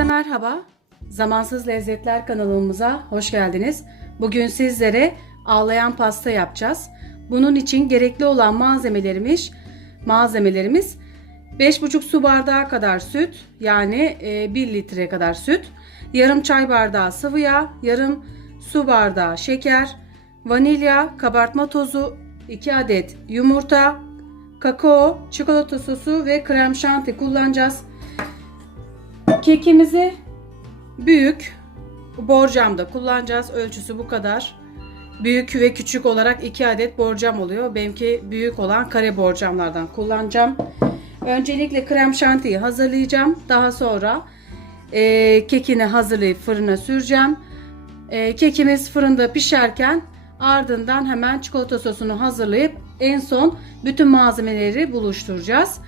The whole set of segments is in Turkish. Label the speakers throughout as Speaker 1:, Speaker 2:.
Speaker 1: Herkese merhaba. Zamansız Lezzetler kanalımıza hoş geldiniz. Bugün sizlere ağlayan pasta yapacağız. Bunun için gerekli olan malzemelerimiz malzemelerimiz 5,5 su bardağı kadar süt yani 1 litre kadar süt, yarım çay bardağı sıvı yağ, yarım su bardağı şeker, vanilya, kabartma tozu, 2 adet yumurta, kakao, çikolata sosu ve krem şanti kullanacağız. Kekimizi büyük borcamda kullanacağız. Ölçüsü bu kadar. Büyük ve küçük olarak 2 adet borcam oluyor. Benimki büyük olan kare borcamlardan kullanacağım. Öncelikle krem şantiyi hazırlayacağım. Daha sonra e, kekini hazırlayıp fırına süreceğim. E, kekimiz fırında pişerken ardından hemen çikolata sosunu hazırlayıp en son bütün malzemeleri buluşturacağız.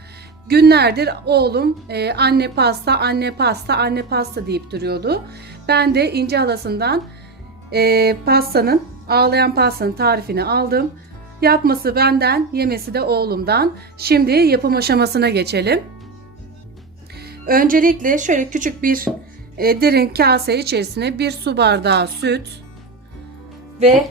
Speaker 1: Günlerdir oğlum e, anne pasta, anne pasta, anne pasta deyip duruyordu. Ben de ince halasından e, pastanın, ağlayan pastanın tarifini aldım. Yapması benden, yemesi de oğlumdan. Şimdi yapım aşamasına geçelim. Öncelikle şöyle küçük bir e, derin kase içerisine bir su bardağı süt ve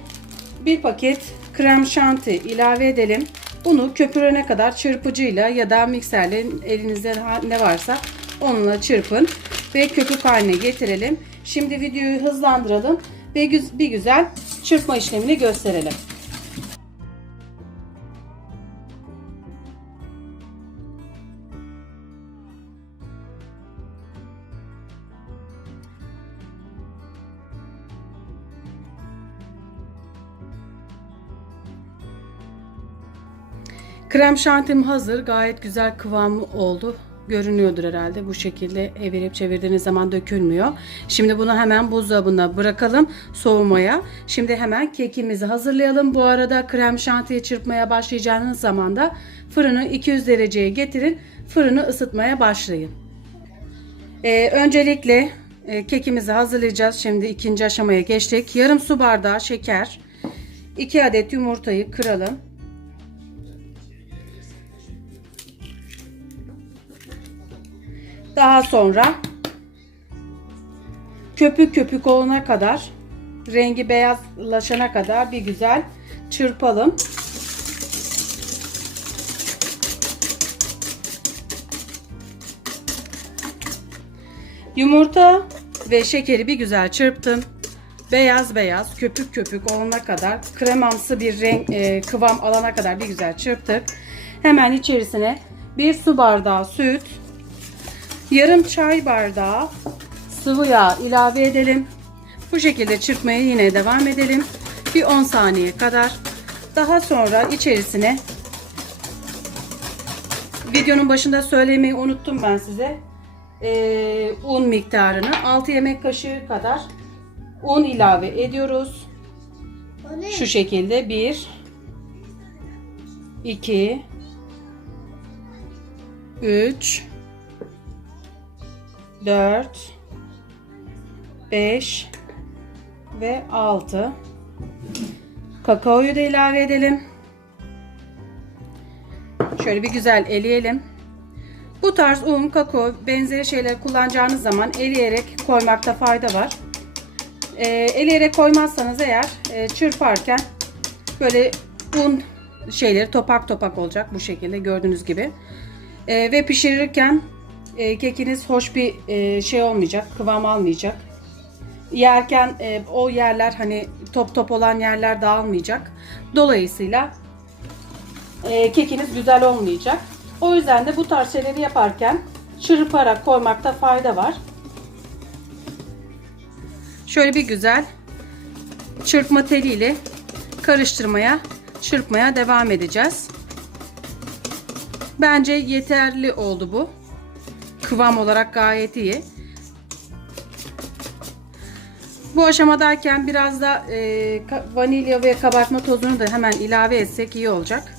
Speaker 1: bir paket krem şanti ilave edelim. Bunu köpürene kadar çırpıcıyla ya da mikserle elinizde ne varsa onunla çırpın ve köpük haline getirelim. Şimdi videoyu hızlandıralım ve bir güzel çırpma işlemini gösterelim. Krem şantim hazır. Gayet güzel kıvamı oldu. Görünüyordur herhalde. Bu şekilde evirip çevirdiğiniz zaman dökülmüyor. Şimdi bunu hemen buzdolabına bırakalım soğumaya. Şimdi hemen kekimizi hazırlayalım. Bu arada krem şantiyi çırpmaya başlayacağınız zaman da fırını 200 dereceye getirin. Fırını ısıtmaya başlayın. Ee, öncelikle e, kekimizi hazırlayacağız. Şimdi ikinci aşamaya geçtik. Yarım su bardağı şeker. 2 adet yumurtayı kıralım. Daha sonra köpük köpük olana kadar rengi beyazlaşana kadar bir güzel çırpalım. Yumurta ve şekeri bir güzel çırptım. Beyaz beyaz köpük köpük olana kadar kremamsı bir renk e, kıvam alana kadar bir güzel çırptık. Hemen içerisine bir su bardağı süt, yarım çay bardağı sıvı yağ ilave edelim. Bu şekilde çırpmaya yine devam edelim. Bir 10 saniye kadar. Daha sonra içerisine videonun başında söylemeyi unuttum ben size. Ee, un miktarını 6 yemek kaşığı kadar un ilave ediyoruz. Şu şekilde 1 2 3 4 5 ve 6 kakaoyu da ilave edelim. Şöyle bir güzel eleyelim. Bu tarz un, kakao benzeri şeyler kullanacağınız zaman eleyerek koymakta fayda var. E, eleyerek koymazsanız eğer e, çırparken böyle un şeyleri topak topak olacak bu şekilde gördüğünüz gibi. E, ve pişirirken e, kekiniz hoş bir e, şey olmayacak, kıvam almayacak. Yerken e, o yerler hani top top olan yerler dağılmayacak. Dolayısıyla e, kekiniz güzel olmayacak. O yüzden de bu tarz şeyleri yaparken çırparak koymakta fayda var. Şöyle bir güzel çırpma teliyle karıştırmaya, çırpmaya devam edeceğiz. Bence yeterli oldu bu. Kıvam olarak gayet iyi. Bu aşamadayken biraz da e, vanilya ve kabartma tozunu da hemen ilave etsek iyi olacak.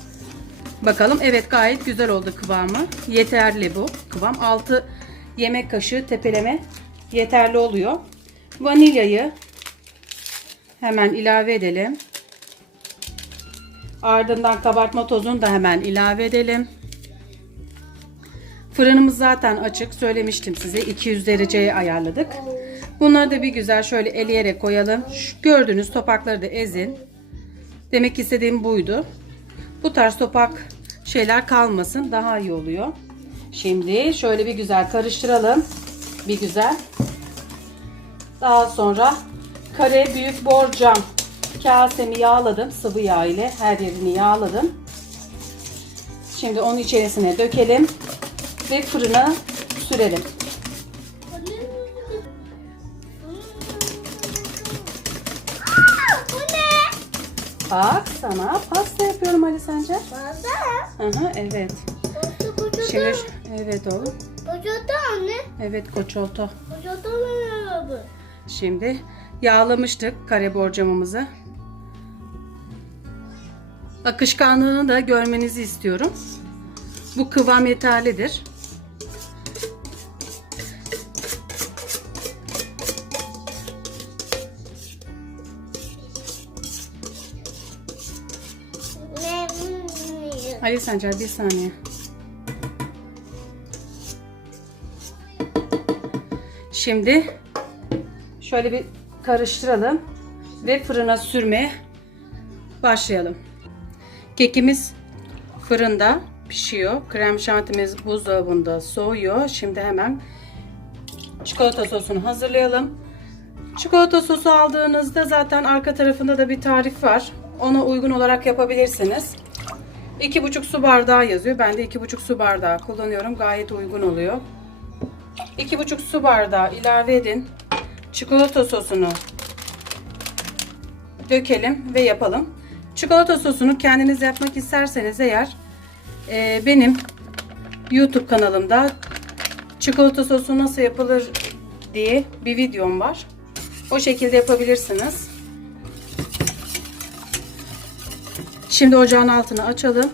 Speaker 1: Bakalım. Evet gayet güzel oldu kıvamı. Yeterli bu kıvam. 6 yemek kaşığı tepeleme yeterli oluyor. Vanilyayı hemen ilave edelim. Ardından kabartma tozunu da hemen ilave edelim. Fırınımız zaten açık. Söylemiştim size. 200 dereceye ayarladık. Bunları da bir güzel şöyle eleyerek koyalım. Şu gördüğünüz topakları da ezin. Demek istediğim buydu. Bu tarz topak şeyler kalmasın. Daha iyi oluyor. Şimdi şöyle bir güzel karıştıralım. Bir güzel. Daha sonra kare büyük borcam kasemi yağladım. Sıvı yağ ile her yerini yağladım. Şimdi onu içerisine dökelim ve fırına sürelim. Bak sana pasta yapıyorum Ali Sencer.
Speaker 2: Pasta.
Speaker 1: Hı hı, evet.
Speaker 2: Pasta kocaman.
Speaker 1: Şimdi evet oğlum.
Speaker 2: Kocaman anne.
Speaker 1: Evet koçolto.
Speaker 2: Kocaman bu.
Speaker 1: Şimdi yağlamıştık kare borcamımızı. Akışkanlığını da görmenizi istiyorum. Bu kıvam yeterlidir. Ali Sencer bir saniye. Şimdi şöyle bir karıştıralım ve fırına sürmeye başlayalım. Kekimiz fırında pişiyor. Krem şantimiz buzdolabında soğuyor. Şimdi hemen çikolata sosunu hazırlayalım. Çikolata sosu aldığınızda zaten arka tarafında da bir tarif var. Ona uygun olarak yapabilirsiniz. 2,5 su bardağı yazıyor. Ben de 2,5 su bardağı kullanıyorum. Gayet uygun oluyor. 2,5 su bardağı ilave edin. Çikolata sosunu dökelim ve yapalım. Çikolata sosunu kendiniz yapmak isterseniz eğer e, benim YouTube kanalımda çikolata sosu nasıl yapılır diye bir videom var. O şekilde yapabilirsiniz. Şimdi ocağın altını açalım.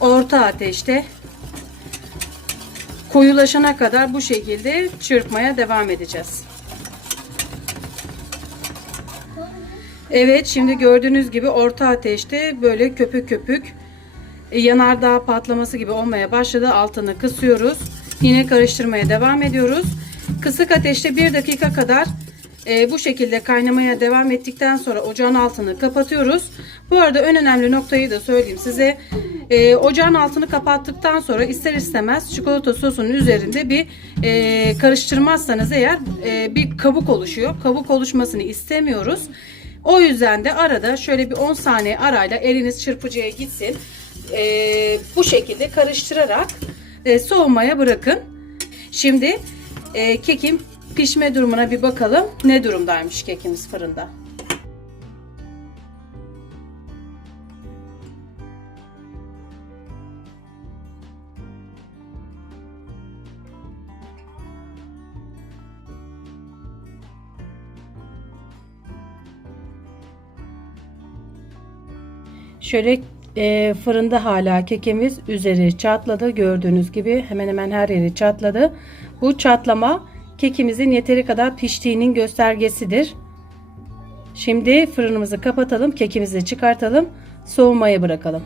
Speaker 1: Orta ateşte koyulaşana kadar bu şekilde çırpmaya devam edeceğiz. Evet şimdi gördüğünüz gibi orta ateşte böyle köpük köpük e, yanardağ patlaması gibi olmaya başladı. Altını kısıyoruz. Yine karıştırmaya devam ediyoruz. Kısık ateşte 1 dakika kadar e, bu şekilde kaynamaya devam ettikten sonra ocağın altını kapatıyoruz. Bu arada en önemli noktayı da söyleyeyim size. E, ocağın altını kapattıktan sonra ister istemez çikolata sosunun üzerinde bir e, karıştırmazsanız eğer e, bir kabuk oluşuyor. Kabuk oluşmasını istemiyoruz. O yüzden de arada şöyle bir 10 saniye arayla eliniz çırpıcıya gitsin. E, bu şekilde karıştırarak e, soğumaya bırakın. Şimdi e, kekim pişme durumuna bir bakalım. Ne durumdaymış kekimiz fırında. Şöyle e, fırında hala kekimiz üzeri çatladı. Gördüğünüz gibi hemen hemen her yeri çatladı. Bu çatlama kekimizin yeteri kadar piştiğinin göstergesidir. Şimdi fırınımızı kapatalım. Kekimizi çıkartalım. Soğumaya bırakalım.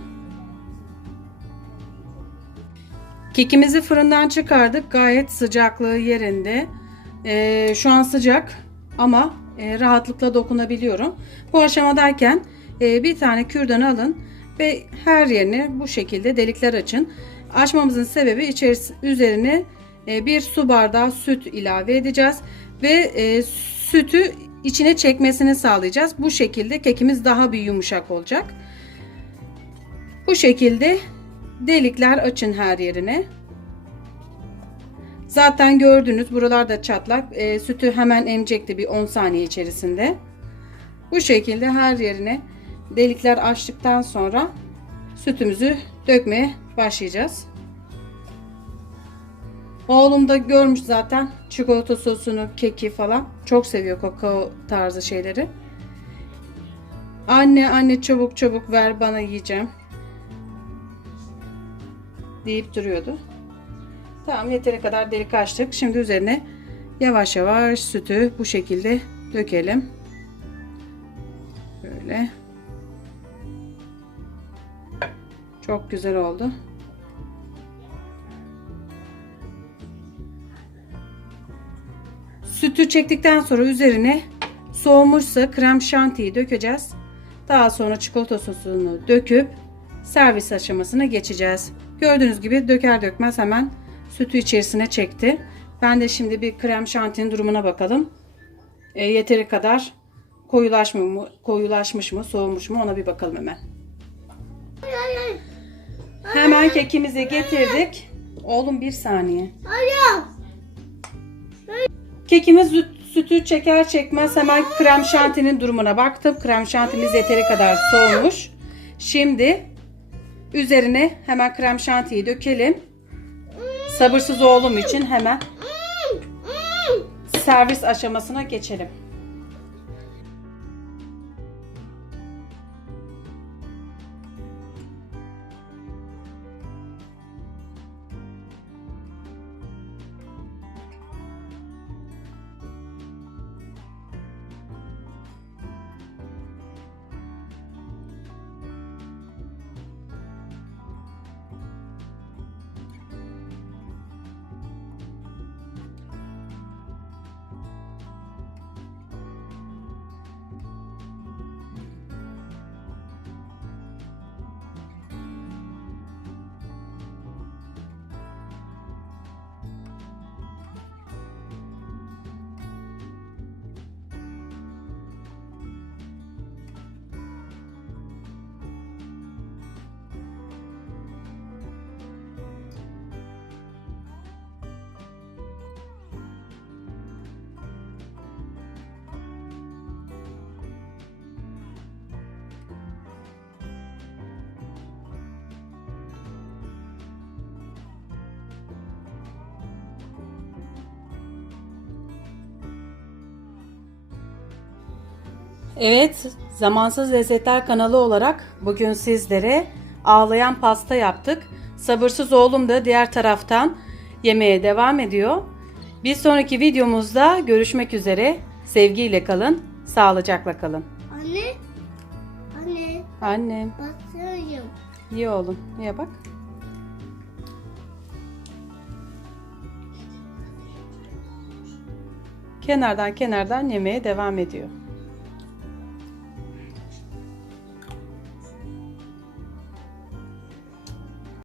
Speaker 1: Kekimizi fırından çıkardık. Gayet sıcaklığı yerinde. E, şu an sıcak ama e, rahatlıkla dokunabiliyorum. Bu aşamadayken e, bir tane kürdan alın ve her yerine bu şekilde delikler açın. Açmamızın sebebi içerisi üzerine bir su bardağı süt ilave edeceğiz ve e, sütü içine çekmesini sağlayacağız. Bu şekilde kekimiz daha bir yumuşak olacak. Bu şekilde delikler açın her yerine. Zaten gördünüz buralarda çatlak. E, sütü hemen emecekti bir 10 saniye içerisinde. Bu şekilde her yerine delikler açtıktan sonra sütümüzü dökmeye başlayacağız. Oğlum da görmüş zaten çikolata sosunu, keki falan. Çok seviyor kakao tarzı şeyleri. Anne anne çabuk çabuk ver bana yiyeceğim. Deyip duruyordu. Tamam yeteri kadar delik açtık. Şimdi üzerine yavaş yavaş sütü bu şekilde dökelim. Böyle. Çok güzel oldu. Sütü çektikten sonra üzerine soğumuşsa krem şantiyi dökeceğiz. Daha sonra çikolata sosunu döküp servis aşamasına geçeceğiz. Gördüğünüz gibi döker dökmez hemen sütü içerisine çekti. Ben de şimdi bir krem şantinin durumuna bakalım. E, yeteri kadar koyulaşmış mı, koyulaşmış mı, soğumuş mu ona bir bakalım hemen. Hemen kekimizi getirdik. Oğlum bir saniye.
Speaker 2: Hayır.
Speaker 1: Kekimiz süt- sütü çeker çekmez hemen krem şantinin durumuna baktım. Krem şantimiz yeteri kadar soğumuş. Şimdi üzerine hemen krem şantiyi dökelim. Sabırsız oğlum için hemen servis aşamasına geçelim. Evet, Zamansız Lezzetler kanalı olarak bugün sizlere ağlayan pasta yaptık. Sabırsız oğlum da diğer taraftan yemeğe devam ediyor. Bir sonraki videomuzda görüşmek üzere. Sevgiyle kalın, sağlıcakla kalın.
Speaker 2: Anne. Anne.
Speaker 1: Annem,
Speaker 2: Basıyorum.
Speaker 1: iyi oğlum. Niye bak? Kenardan kenardan yemeye devam ediyor.